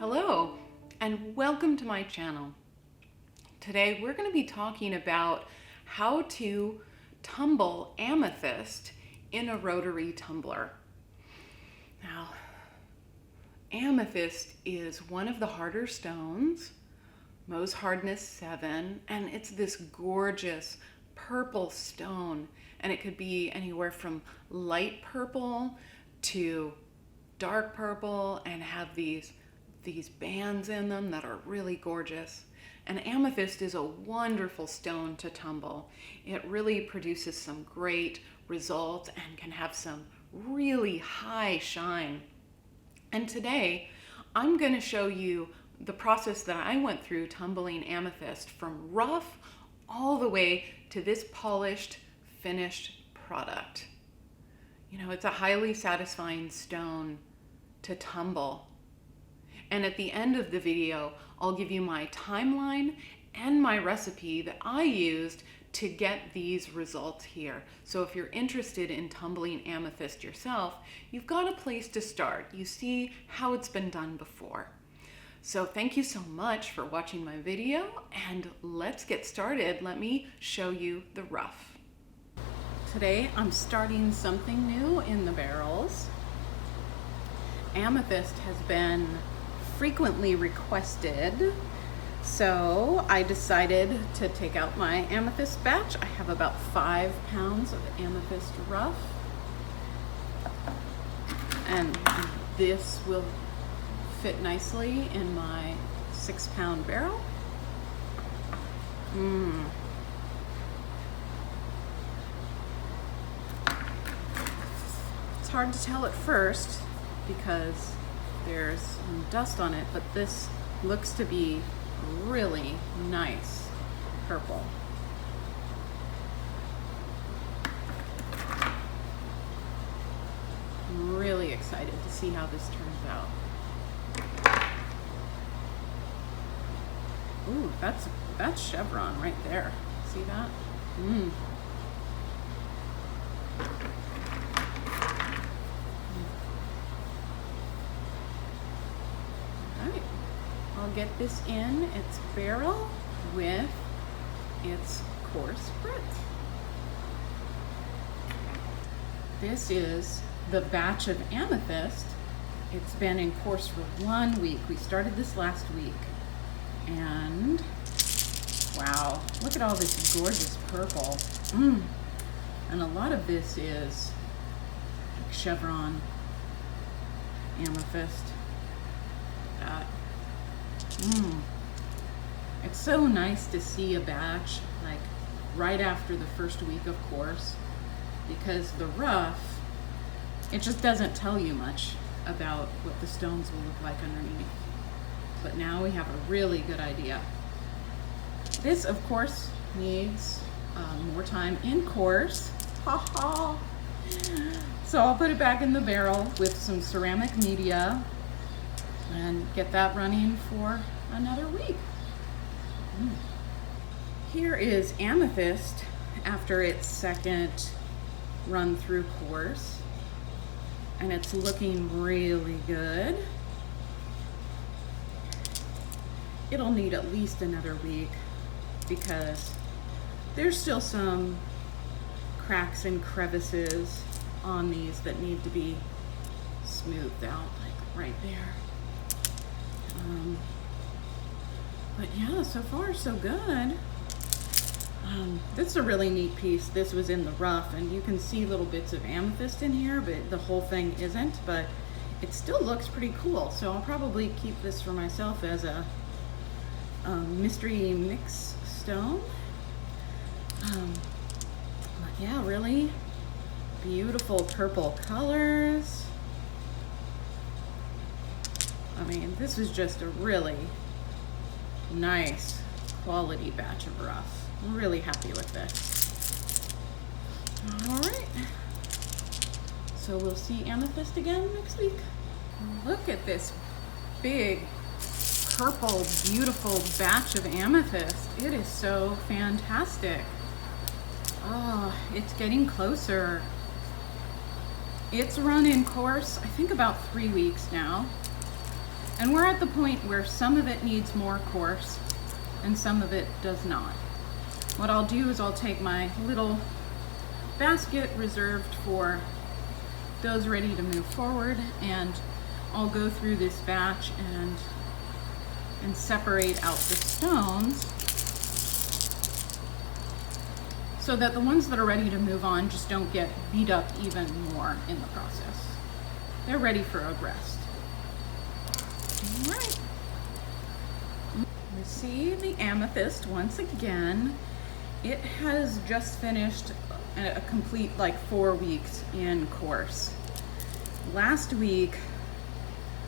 Hello and welcome to my channel. Today we're going to be talking about how to tumble amethyst in a rotary tumbler. Now, amethyst is one of the harder stones, Mohs hardness 7, and it's this gorgeous purple stone, and it could be anywhere from light purple to dark purple and have these bands in them that are really gorgeous. And amethyst is a wonderful stone to tumble. It really produces some great results and can have some really high shine. And today I'm going to show you the process that I went through tumbling amethyst from rough all the way to this polished, finished product. You know, it's a highly satisfying stone to tumble. And at the end of the video, I'll give you my timeline and my recipe that I used to get these results here. So if you're interested in tumbling amethyst yourself, you've got a place to start. You see how it's been done before. So thank you so much for watching my video, and let's get started. Let me show you the rough. Today I'm starting something new in the barrels. Amethyst has been frequently requested, so I decided to take out my amethyst batch. I have about 5 pounds of Amethyst Rough, and this will fit nicely in my 6-pound barrel. It's hard to tell at first because there's some dust on it, but this looks to be really nice purple. I'm really excited to see how this turns out. Ooh, that's chevron right there. See that? I'll get this in its barrel with its coarse grit. This is the batch of amethyst. It's been in course for 1 week. We started this last week, and wow, look at all this gorgeous purple. And a lot of this is like chevron amethyst. It's so nice to see a batch like right after the first week of course, because the rough, it just doesn't tell you much about what the stones will look like underneath. But now we have a really good idea. This, of course, needs more time in course. So I'll put it back in the barrel with some ceramic media and get that running for another week. Here is amethyst after its second run through course, and it's looking really good. It'll need at least another week because there's still some cracks and crevices on these that need to be smoothed out, like right there. But yeah, so far so good. This is a really neat piece. This was in the rough, and you can see little bits of amethyst in here, but the whole thing isn't, but it still looks pretty cool. So I'll probably keep this for myself as a mystery mix stone. But yeah, really beautiful purple colors. I mean, this is just a really nice quality batch of rough. I'm really happy with this. All right, so we'll see amethyst again next week. Look at this big purple beautiful batch of amethyst. It is so fantastic. Oh, it's getting closer. It's run in course, I think, about 3 weeks now. And we're at the point where some of it needs more coarse and some of it does not. What I'll do is I'll take my little basket reserved for those ready to move forward, and I'll go through this batch and separate out the stones so that the ones that are ready to move on just don't get beat up even more in the process. They're ready for a rest. All right. You see the amethyst once again. It has just finished a complete 4 weeks in course. Last week,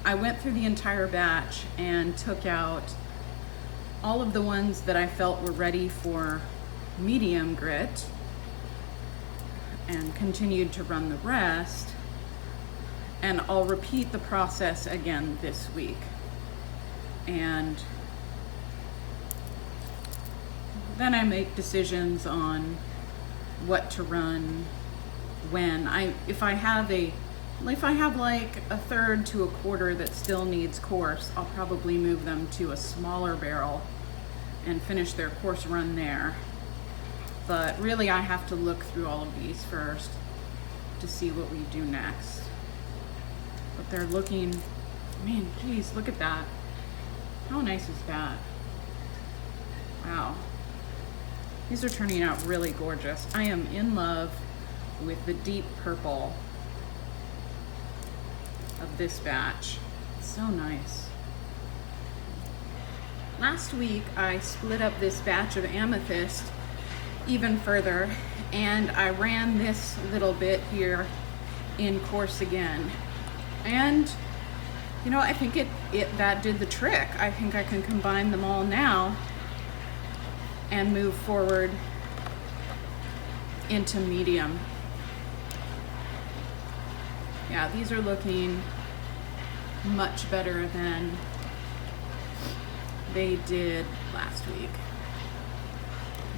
I went through the entire batch and took out all of the ones that I felt were ready for medium grit and continued to run the rest. And I'll repeat the process again this week. And then I make decisions on what to run when. If I have like a third to a quarter that still needs coarse, I'll probably move them to a smaller barrel and finish their coarse run there. But really I have to look through all of these first to see what we do next. But they're looking, man, geez, look at that. How nice is that? Wow. These are turning out really gorgeous. I am in love with the deep purple of this batch. It's so nice. Last week I split up this batch of amethyst even further, and I ran this little bit here in coarse again. And you know, I think that did the trick. I think I can combine them all now and move forward into medium. Yeah, these are looking much better than they did last week.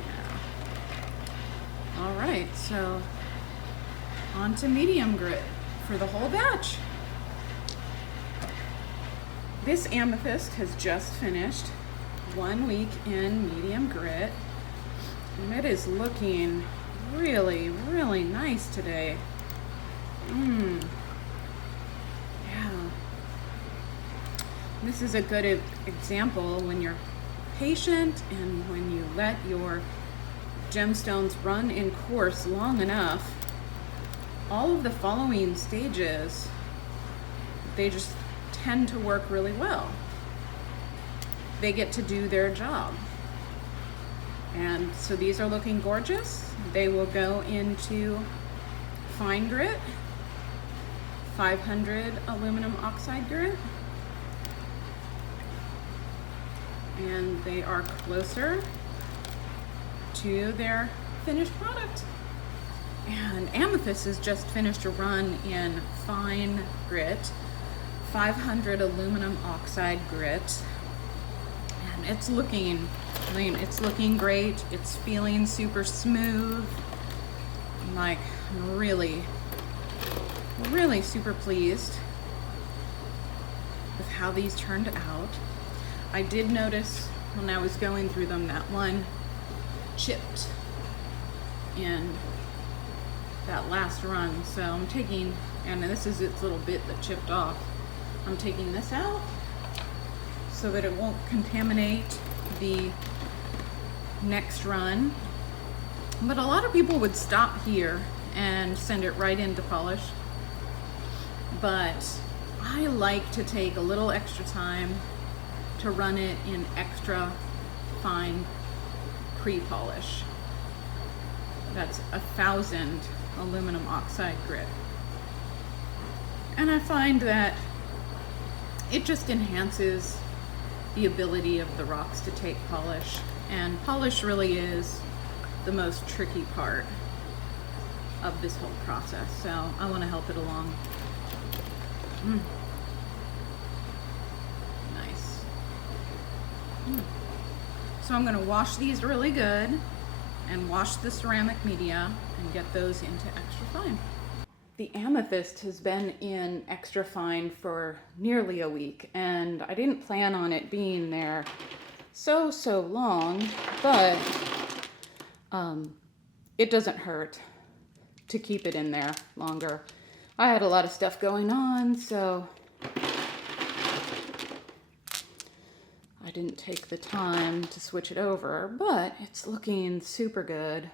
Yeah. All right, so on to medium grit for the whole batch. This amethyst has just finished 1 week in medium grit, and it is looking really, really nice today. Yeah. This is a good example when you're patient and when you let your gemstones run in course long enough, all of the following stages, they just tend to work really well. They get to do their job. And so these are looking gorgeous. They will go into fine grit, 500 aluminum oxide grit, and they are closer to their finished product. And amethyst has just finished a run in fine grit, 500 aluminum oxide grit, and it's looking, it's looking great. It's feeling super smooth. I'm really, really super pleased with how these turned out. I did notice when I was going through them that one chipped in that last run. So I'm taking, and this is its little bit that chipped off. I'm taking this out so that it won't contaminate the next run. But a lot of people would stop here and send it right into polish. But I like to take a little extra time to run it in extra fine pre-polish. That's 1,000 aluminum oxide grit. And I find that it just enhances the ability of the rocks to take polish. And polish really is the most tricky part of this whole process. So I want to help it along. Nice. So I'm going to wash these really good and wash the ceramic media and get those into extra fine. The amethyst has been in extra fine for nearly a week, and I didn't plan on it being there so long, but it doesn't hurt to keep it in there longer. I had a lot of stuff going on, so I didn't take the time to switch it over, but it's looking super good,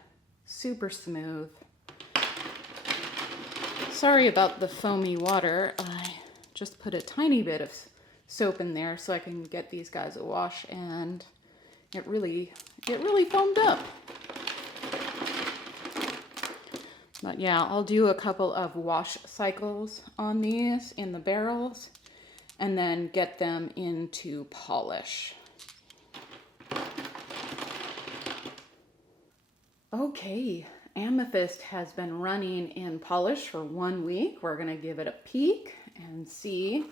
super smooth. Sorry about the foamy water. I just put a tiny bit of soap in there so I can get these guys a wash, and it really foamed up. But yeah, I'll do a couple of wash cycles on these in the barrels and then get them into polish. Okay, Amethyst has been running in polish for 1 week. We're gonna give it a peek and see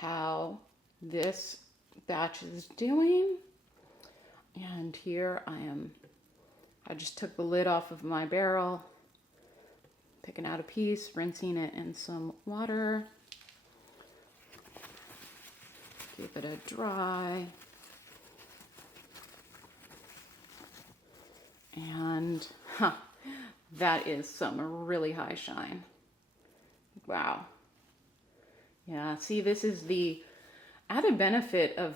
how this batch is doing. And here I just took the lid off of my barrel, picking out a piece, rinsing it in some water. Give it a dry. And that is some really high shine. Wow. Yeah, see, this is the added benefit of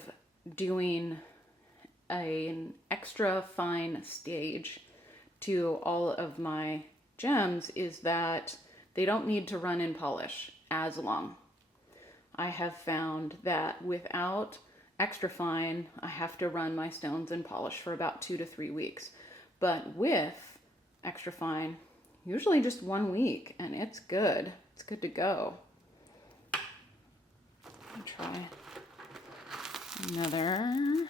doing an extra fine stage to all of my gems is that they don't need to run in polish as long. I have found that without extra fine, I have to run my stones in polish for about 2 to 3 weeks. But with extra fine, usually just 1 week, and it's good. It's good to go. I'll try another.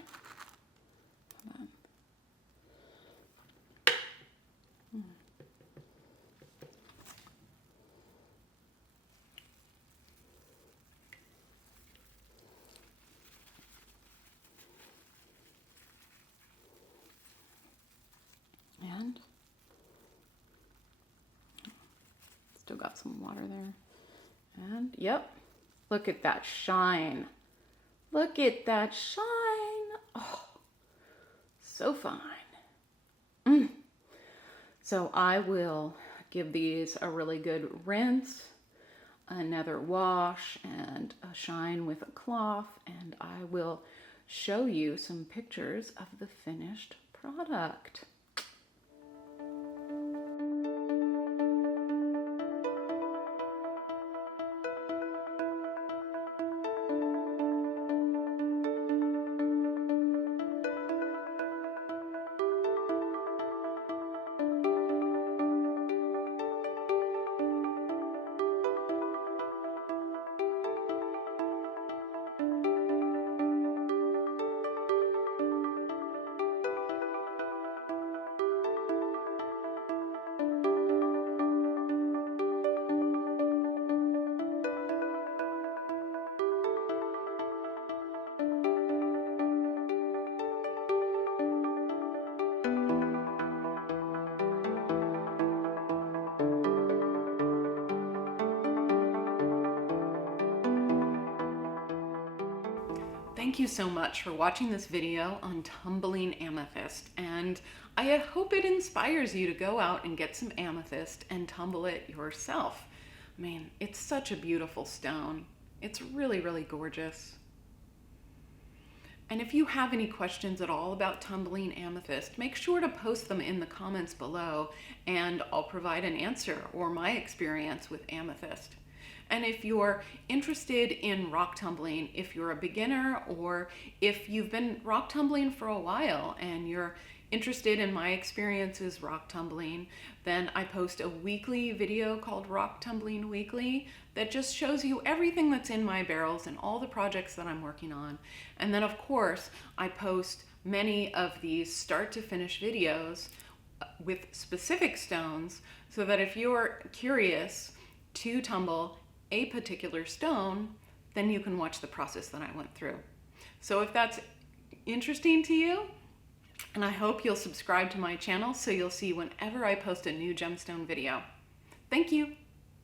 And still got some water there. And yep, look at that shine. Look at that shine. Oh, so fine. So I will give these a really good rinse, another wash, and a shine with a cloth, and I will show you some pictures of the finished product. Thank you so much for watching this video on Tumbling Amethyst, and I hope it inspires you to go out and get some amethyst and tumble it yourself. I mean, it's such a beautiful stone. It's really, really gorgeous. And if you have any questions at all about tumbling amethyst, make sure to post them in the comments below, and I'll provide an answer or my experience with amethyst. And if you're interested in rock tumbling, if you're a beginner or if you've been rock tumbling for a while and you're interested in my experiences rock tumbling, then I post a weekly video called Rock Tumbling Weekly that just shows you everything that's in my barrels and all the projects that I'm working on. And then of course, I post many of these start to finish videos with specific stones so that if you're curious to tumble a particular stone, then you can watch the process that I went through. So if that's interesting to you, and I hope you'll subscribe to my channel so you'll see whenever I post a new gemstone video. Thank you.